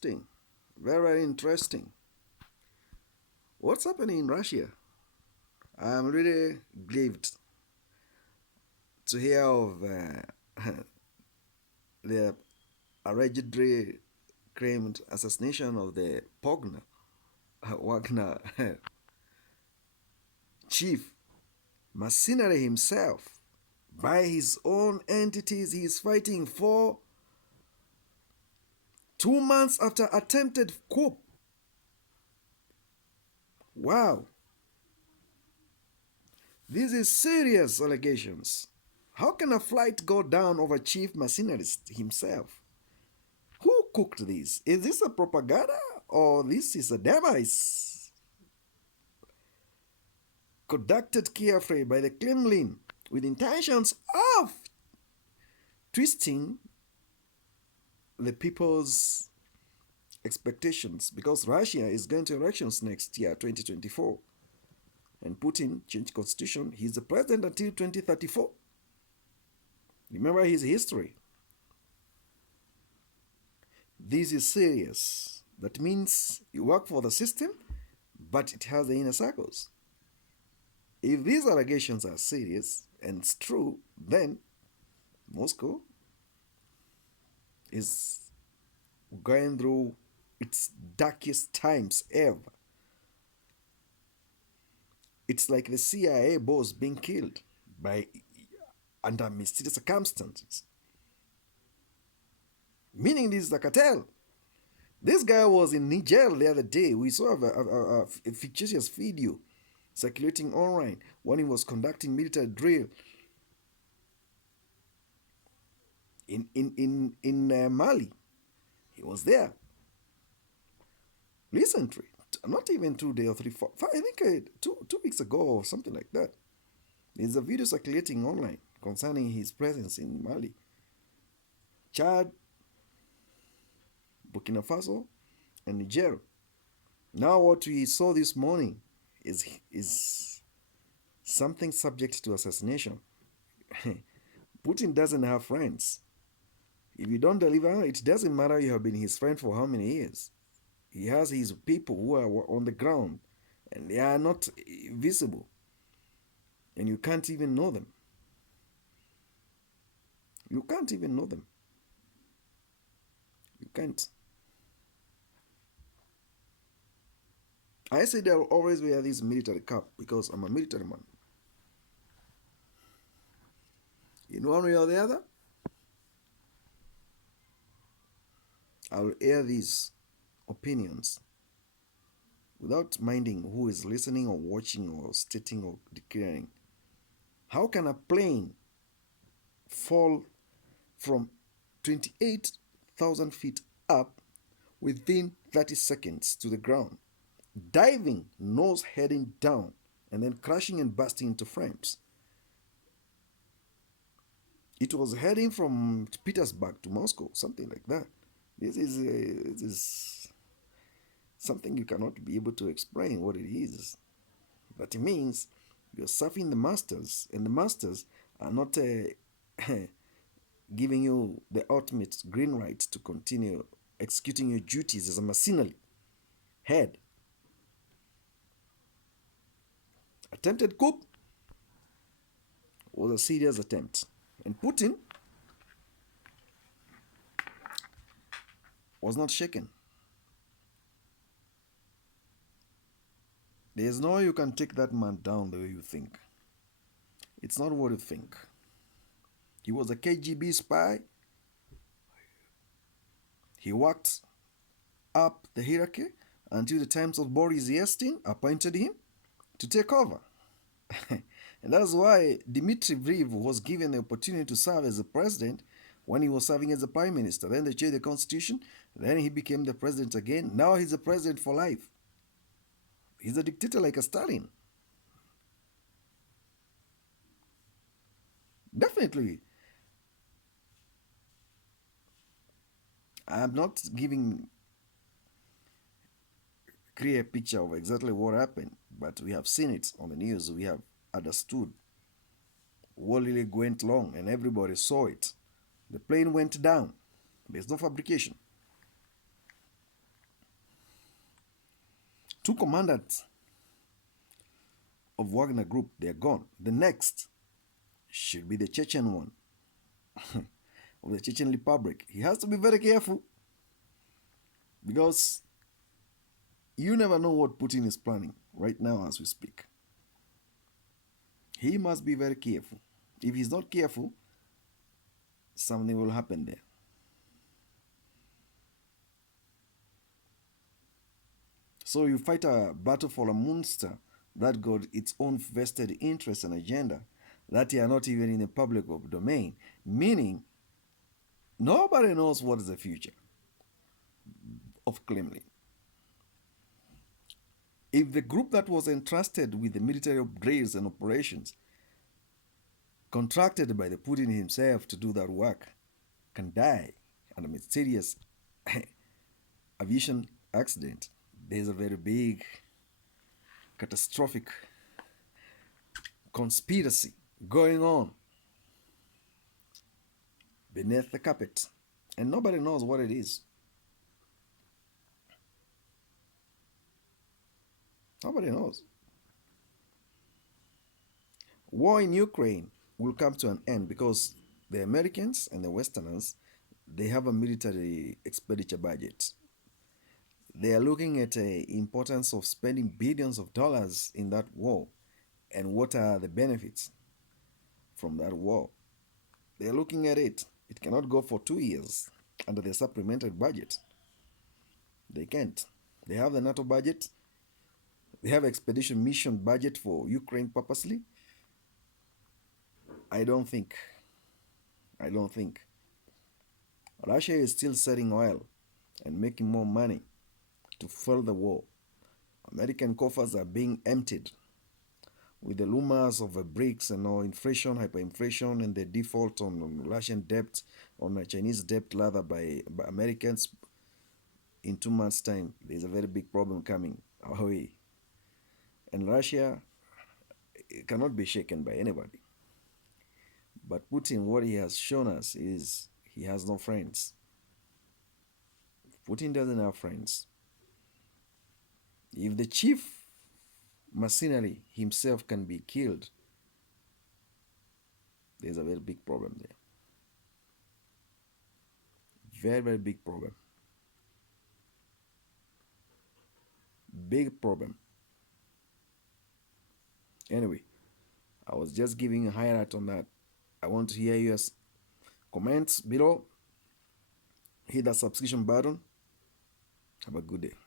Interesting. Very, very interesting. What's happening in Russia? I'm really grieved to hear of the allegedly claimed assassination of the Pogner, Wagner chief mercenary himself by his own entities he is fighting for 2 months after attempted coup. Wow, this is serious allegations. How can a flight go down over chief mercenarist himself? Who cooked this? Is this a propaganda or this is a device conducted carefully by the Kremlin with intentions of twisting the people's expectations, because Russia is going to elections next year, 2024, and Putin changed constitution. He's the president until 2034. Remember his history. This is serious. That means you work for the system, but it has the inner circles. If these allegations are serious and it's true, then Moscow is going through its darkest times ever. It's like the CIA boss being killed by under mysterious circumstances. Meaning this is a cartel. This guy was in Niger the other day. We saw a fictitious video circulating online when he was conducting military drill in Mali. He was there recently, not even 2 days or 3, 4, 5, I think 2 weeks ago or something like that. There's a video circulating online concerning his presence in Mali, Chad, Burkina Faso, and Niger. Now what we saw this morning is something subject to assassination. Putin doesn't have friends. If you don't deliver, it doesn't matter you have been his friend for how many years. He has his people who are on the ground and they are not visible. And you can't even know them. You can't even know them. You can't. I say they'll always wear this military cap because I'm a military man. In one way or the other, I will air these opinions without minding who is listening or watching or stating or declaring. How can a plane fall from 28,000 feet up within 30 seconds to the ground, diving, nose heading down, and then crashing and bursting into flames? It was heading from Petersburg to Moscow, something like that. This is something you cannot be able to explain what it is. That means you're serving the masters, and the masters are not giving you the ultimate green light to continue executing your duties as a mercenary head. Attempted coup was a serious attempt, and Putin was not shaken. There's no way you can take that man down the way you think. It's not what you think. He was a KGB spy. He worked up the hierarchy until the times of Boris Yeltsin appointed him to take over. And that's why Dmitry Vriev was given the opportunity to serve as the president when he was serving as the prime minister. Then they changed the constitution. Then he became the president again. Now he's the president for life. He's a dictator like a Stalin. Definitely. I'm not giving a clear picture of exactly what happened, but we have seen it on the news. We have understood what really went wrong, and everybody saw it. The plane went down. There's no fabrication. Two commanders of Wagner Group, they're gone. The next should be the Chechen one of the Chechen Republic. He has to be very careful because you never know what Putin is planning right now as we speak. He must be very careful. If he's not careful, something will happen there. So you fight a battle for a monster that got its own vested interest and agenda that are not even in the public domain, meaning nobody knows what is the future of Kremlin. If the group that was entrusted with the military upgrades and operations, contracted by the Putin himself to do that work, can die in a mysterious aviation accident, there's a very big, catastrophic conspiracy going on beneath the carpet, and nobody knows what it is. Nobody knows. War in Ukraine will come to an end because the Americans and the Westerners, they have a military expenditure budget. They are looking at the importance of spending billions of dollars in that war and what are the benefits from that war. They are looking at it. It cannot go for 2 years under the supplementary budget. They can't. They have the NATO budget. They have expedition mission budget for Ukraine purposely. I don't think. I don't think. Russia is still selling oil and making more money to fuel the war. American coffers are being emptied with the rumors of a BRICS and all inflation, hyperinflation, and the default on Russian debt, on Chinese debt rather by Americans in 2 months' time. There's a very big problem coming our way. And Russia cannot be shaken by anybody. But Putin, what he has shown us is he has no friends. Putin doesn't have friends. If the chief mercenary himself can be killed, there's a very big problem there. Very, very big problem. Big problem. Anyway, I was just giving a highlight on that. I want to hear your comments below. Hit that subscription button. Have a good day.